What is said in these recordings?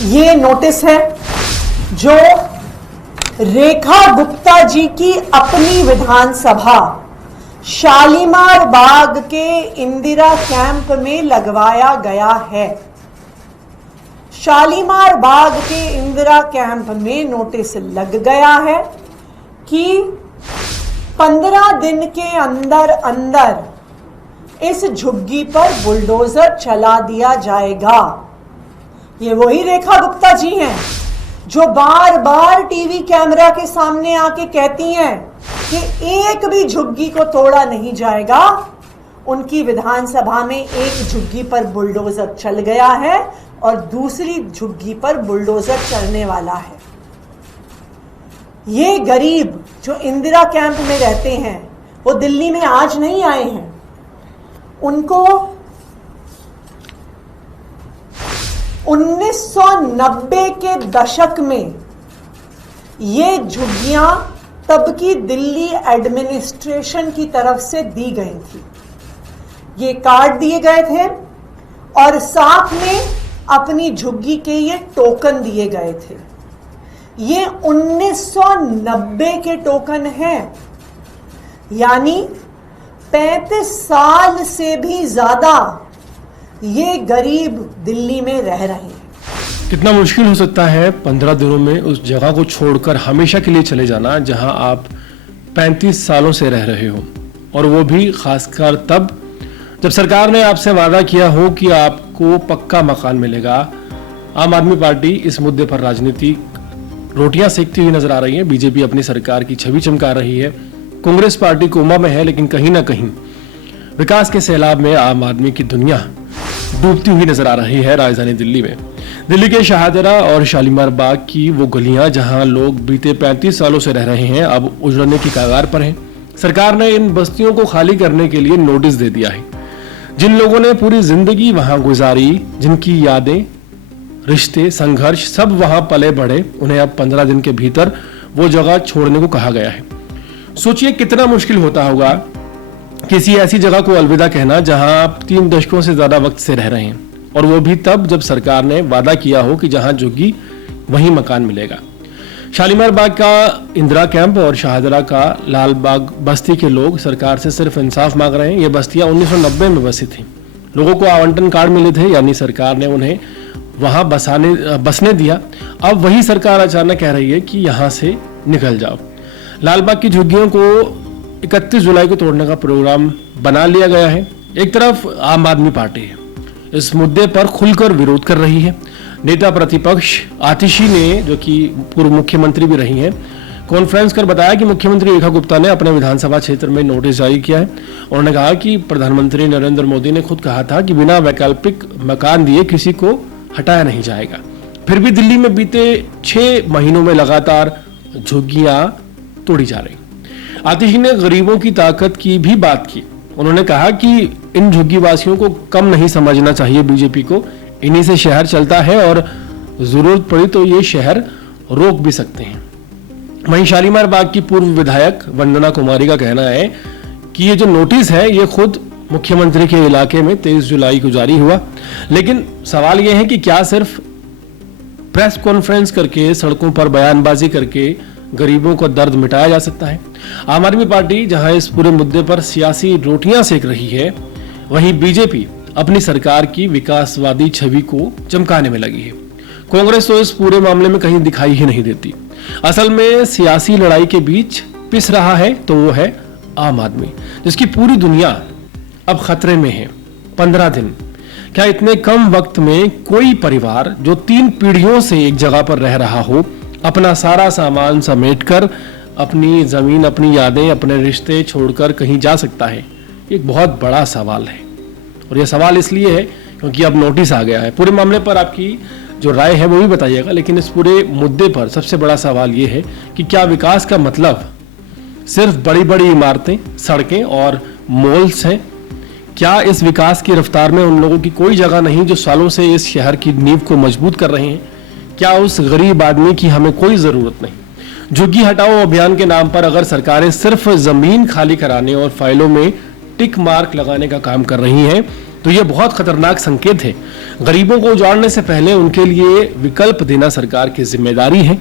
ये नोटिस है जो रेखा गुप्ता जी की अपनी विधानसभा शालीमार बाग के इंदिरा कैंप में लगवाया गया है। शालीमार बाग के इंदिरा कैंप में नोटिस लग गया है कि 15 दिन के अंदर अंदर इस झुग्गी पर बुलडोजर चला दिया जाएगा। ये वही रेखा गुप्ता जी हैं जो बार बार टीवी कैमरा के सामने आके कहती हैं कि एक भी झुग्गी को तोड़ा नहीं जाएगा। उनकी विधानसभा में एक झुग्गी पर बुलडोजर चल गया है और दूसरी झुग्गी पर बुलडोजर चलने वाला है। ये गरीब जो इंदिरा कैंप में रहते हैं वो दिल्ली में आज नहीं आए हैं। उनको 1990 के दशक में ये झुग्गियां तब की दिल्ली एडमिनिस्ट्रेशन की तरफ से दी गई थी। ये कार्ड दिए गए थे और साथ में अपनी झुग्गी के ये टोकन दिए गए थे। ये 1990 के टोकन हैं, यानी 35 साल से भी ज्यादा ये गरीब दिल्ली में रह रहे हैं। कितना मुश्किल हो सकता है 15 दिनों में उस जगह को छोड़कर हमेशा के लिए चले जाना जहां आप 35 सालों से रह रहे हो, और वो भी खासकर तब जब सरकार ने आपसे वादा किया हो कि आपको पक्का मकान मिलेगा। आम आदमी पार्टी इस मुद्दे पर राजनीति रोटियां सेकती हुई नजर आ रही है। बीजेपी अपनी सरकार की छवि चमका रही है। कांग्रेस पार्टी कोमा में है, लेकिन कहीं ना कहीं विकास के सैलाब में आम आदमी की दुनिया डूबती हुई नजर आ रही है। राजधानी दिल्ली में दिल्ली के शाहजरा और शालीमार बाग की वो गलियां जहां लोग बीते 35 सालों से रह रहे हैं अब उजड़ने की कगार पर हैं। सरकार ने इन बस्तियों को खाली करने के लिए नोटिस दे दिया है। जिन लोगों ने पूरी जिंदगी वहां गुजारी, जिनकी यादें, रिश्ते, संघर्ष सब वहां पले बढ़े, उन्हें अब 15 दिन के भीतर वो जगह छोड़ने को कहा गया है। सोचिए कितना मुश्किल होता होगा किसी ऐसी जगह को अलविदा कहना जहां आप 3 दशकों से ज्यादा वक्त से रह रहे हैं, और वो भी तब जब सरकार ने वादा किया हो कि जहां झुग्गी वहीं मकान मिलेगा। शालीमार बाग का इंदिरा कैंप और शाहजरा का लाल बाग बस्ती के लोग सरकार से सिर्फ इंसाफ मांग रहे हैं। ये बस्तियां 1990 में बसी थी। लोगों को आवंटन कार्ड मिले थे, यानी सरकार ने उन्हें वहां बसने दिया। अब वही सरकार अचानक कह रही है कि यहां से निकल जाओ। लालबाग की झुग्गियों को 31 जुलाई को तोड़ने का प्रोग्राम बना लिया गया है। एक तरफ आम आदमी पार्टी है, इस मुद्दे पर खुलकर विरोध कर रही है। नेता प्रतिपक्ष आतिशी ने, जो कि पूर्व मुख्यमंत्री भी रही हैं, कॉन्फ्रेंस कर बताया कि मुख्यमंत्री रेखा गुप्ता ने अपने विधानसभा क्षेत्र में नोटिस जारी किया है। उन्होंने कहा कि प्रधानमंत्री नरेंद्र मोदी ने खुद कहा था कि बिना वैकल्पिक मकान दिए किसी को हटाया नहीं जाएगा। फिर भी दिल्ली में बीते 6 महीनों में लगातार झुग्गियां तोड़ी जा रही। आतिशी ने गरीबों की ताकत की भी बात की। उन्होंने कहा कि इन झुग्गी वासियों को कम नहीं समझना चाहिए बीजेपी को। इन्हीं से शहर चलता है और जरूरत पड़ी तो ये शहर रोक भी सकते हैं। वहीं शालीमार बाग की पूर्व विधायक वंदना कुमारी का कहना है कि ये जो नोटिस है ये खुद मुख्यमंत्री के इलाके में 23 जुलाई को जारी हुआ। लेकिन सवाल यह है कि क्या सिर्फ प्रेस कॉन्फ्रेंस करके, सड़कों पर बयानबाजी करके गरीबों का दर्द मिटाया जा सकता है? आम आदमी पार्टी जहां इस पूरे मुद्दे पर सियासी रोटियां सेक रही है, वहीं बीजेपी अपनी सरकार की विकासवादी छवि को चमकाने में लगी है। कांग्रेस तो इस पूरे मामले में कहीं दिखाई ही नहीं देती। असल में सियासी लड़ाई के बीच पिस रहा है तो वो है आम आदमी, जिसकी पूरी दुनिया अब खतरे में है। 15 दिन, क्या इतने कम वक्त में कोई परिवार जो 3 पीढ़ियों से एक जगह पर रह रहा हो, अपना सारा सामान समेटकर, अपनी जमीन, अपनी यादें, अपने रिश्ते छोड़कर कहीं जा सकता है? एक बहुत बड़ा सवाल है, और यह सवाल इसलिए है क्योंकि अब नोटिस आ गया है। पूरे मामले पर आपकी जो राय है वो भी बताइएगा, लेकिन इस पूरे मुद्दे पर सबसे बड़ा सवाल ये है कि क्या विकास का मतलब सिर्फ बड़ी बड़ी इमारतें, सड़कें और मॉल्स हैं? क्या इस विकास की रफ्तार में उन लोगों की कोई जगह नहीं जो सालों से इस शहर की नींव को मजबूत कर रहे हैं? क्या उस गरीब आदमी की हमें कोई जरूरत नहीं? झुग्गी हटाओ अभियान के नाम पर अगर सरकारें सिर्फ जमीन खाली कराने और फाइलों में टिक मार्क लगाने का काम कर रही हैं, तो ये बहुत खतरनाक संकेत है। गरीबों को उजाड़ने से पहले उनके लिए विकल्प देना सरकार की जिम्मेदारी है।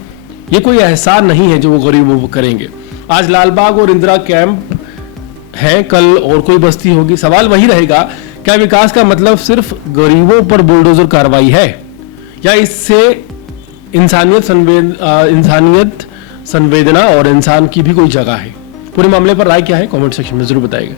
ये कोई एहसान नहीं है जो वो गरीबों को करेंगे। आज लालबाग और इंदिरा कैंप है, कल और कोई बस्ती होगी। सवाल वही रहेगा, क्या विकास का मतलब सिर्फ गरीबों पर बुलडोजर कार्रवाई है, या इससे इंसानियत संवेदना और इंसान की भी कोई जगह है? पूरे मामले पर राय क्या है, कमेंट सेक्शन में जरूर बताइएगा।